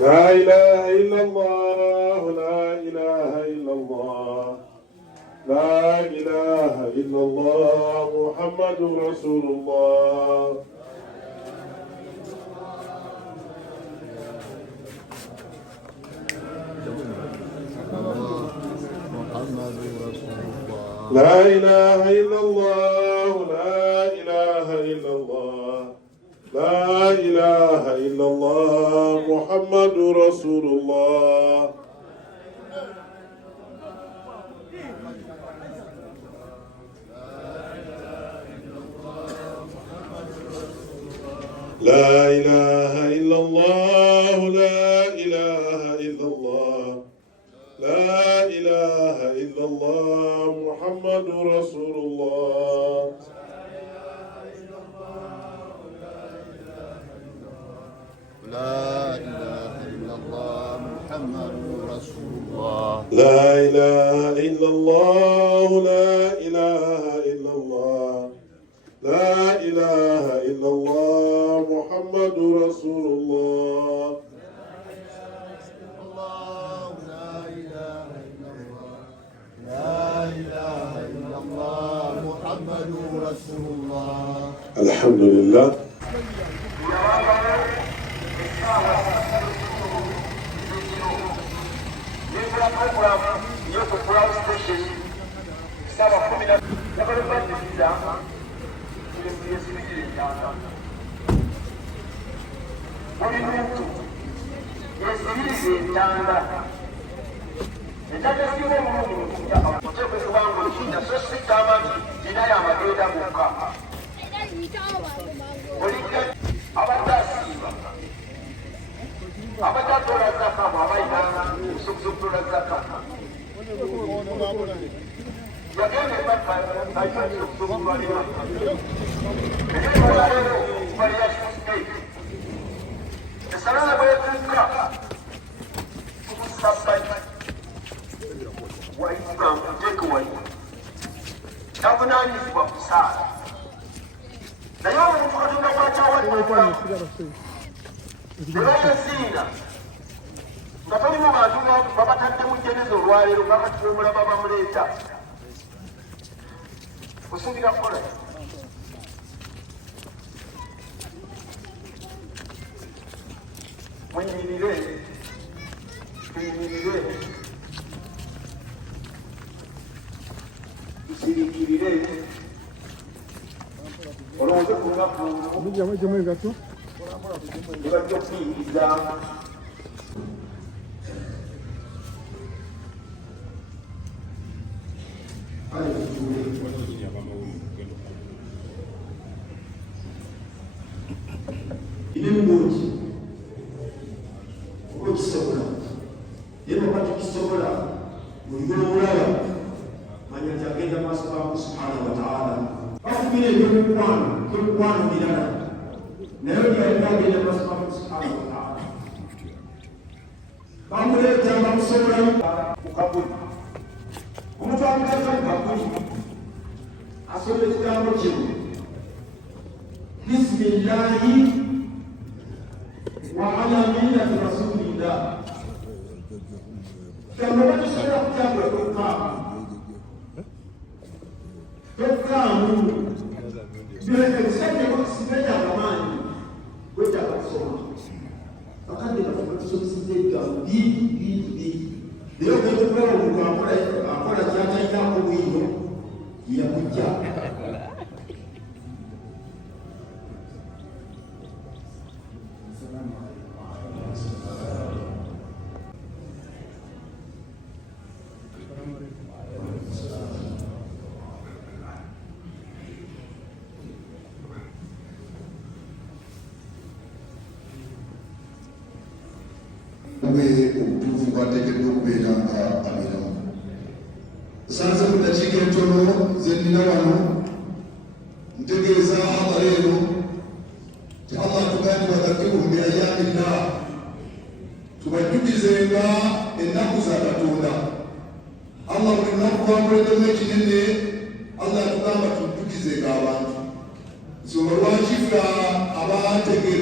لا إله إلا الله لا إله إلا الله لا إله إلا الله محمد رسول الله لا إله إلا الله لا إله إلا الله لا إله إلا الله محمد رسول الله لا إله إلا الله لا إله إلا الله لا إله إلا الله محمد رسول الله لا إله إلا الله محمد رسول الله لا إله إلا الله لا إله إلا الله لا إله إلا الله محمد رسول الله لا إله إلا الله محمد رسول الله. الحمد لله. so lwaki ffe abategeera